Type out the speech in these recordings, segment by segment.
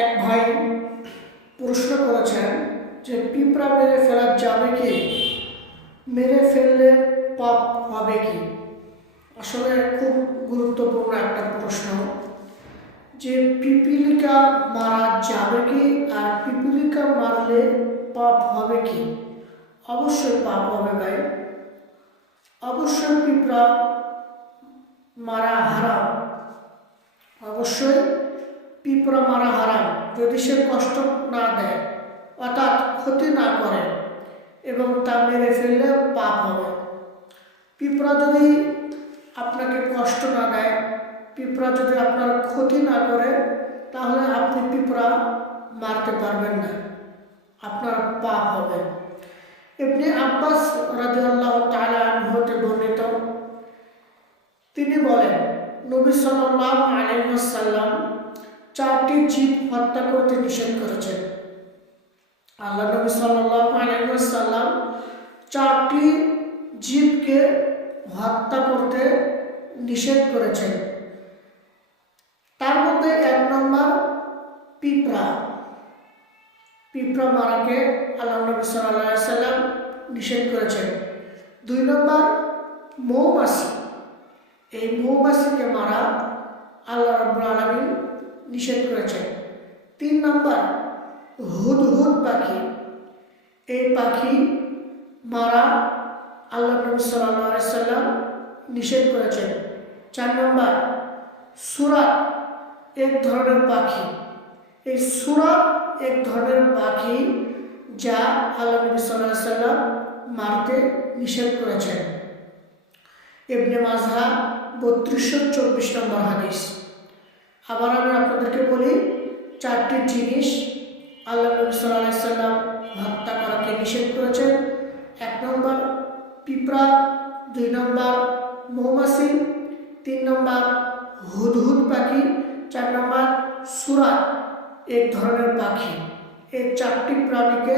এক ভাই প্রশ্ন করেছেন যে পিঁপড়া মেরে ফেলা যাবে কি, মেরে ফেললে পাপ হবে কি। আসলে খুব গুরুত্বপূর্ণ একটা প্রশ্ন যে পিপীলিকা মারা যাবে কি, আর পিপীলিকা মারলে পাপ হবে কি। অবশ্যই পাপ হবে ভাই, অবশ্যই পিঁপড়া মারা হারাম, অবশ্যই পিঁপড়া মারা হারাম যদি সে কষ্ট না দেয়, অর্থাৎ ক্ষতি না করে এবং তা মেরে ফেললে পাপ হবে। পিঁপড়া যদি আপনাকে কষ্ট না দেয়, পিঁপড়া যদি আপনার ক্ষতি না করে, তাহলে আপনি পিঁপড়া মারতে পারবেন না, আপনার পাপ হবে। ইবনে আব্বাস রাদিয়াল্লাহু তাআলা আনহু হতে বর্ণিত, তিনি বলেন নবী সাল্লাল্লাহু আলাইহি ওয়াসাল্লাম 4টি জীব হত্যা করতে নিষেধ করেছেন। আল্লাহ নবী সাল্লাল্লাহু আলাইহি ওয়াসাল্লাম 4টি জীবকে হত্যা করতে নিষেধ করেছেন। তার মধ্যে 1 নম্বর পিঁপড়া। পিঁপড়া মারাকে আল্লাহ নবী সাল্লাল্লাহু আলাইহি ওয়াসাল্লাম নিষেধ করেছেন। 2 নম্বর মৌমাছি। এই মৌমাছিকে মারা আল্লাহ রাব্বুল আলামিন নিষেধ করেছেন। 3 নম্বর হুদহুদ পাখি। এই পাখি মারা আল্লাহ নবী সাল্লাল্লাহু আলাইহি ওয়াসাল্লাম নিষেধ করেছেন। 4 নম্বর সুরা, এক ধরনের পাখি। এই সুরা এক ধরনের পাখি যা আল্লাহ নবী সাল্লাল্লাহু আলাইহি ওয়াসাল্লাম মারতে নিষেধ করেছেন। ইবনে মাজাহ 3224 নম্বর হাদিস। আবার আমি আপনাদেরকে বলি, 4টি জিনিস আল্লাহ নবী সাল্লাল্লাহু আলাইহি ওয়াসাল্লাম হত্যা করাকে নিষেধ করেছেন। 1 নম্বর পিঁপড়া, 2 নম্বর মৌমাছি, 3 নম্বর হুদহুদ পাখি, 4 নম্বর সুরা, এক ধরনের পাখি। এই 4টি প্রাণীকে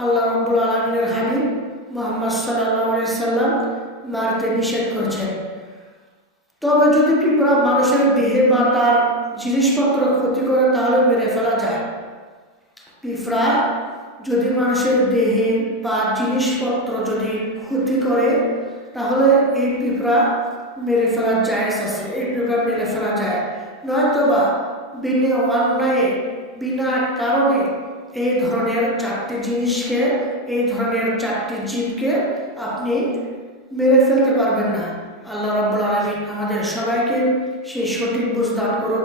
আল্লাহ রাব্বুল আলামিনের হাবিব মুহাম্মদ সাল্লাল্লাহু আলাইহি ওয়াসাল্লাম মারতে নিষেধ করেছেন। তবে যদি পিঁপড়া মানুষের দেহে বা তার জিনিসপত্র ক্ষতি করে, তাহলে মেরে ফেলা যায়। পিঁপড়া যদি মানুষের দেহে বা জিনিসপত্র যদি ক্ষতি করে, তাহলে এই পিঁপড়া মেরে ফেলা জায়েজ আছে, এই পিঁপড়া মেরে ফেলা যায়। নয়তোবা বিনা অন্যায়ে, বিনা কারণে এই ধরনের 4টি জিনিসকে, এই ধরনের 4টি জীবকে আপনি মেরে ফেলতে পারবেন না। আল্লাহ রাব্বুল আলামিন আমাদের সবাইকে সেই সঠিক বুঝ দান করুন।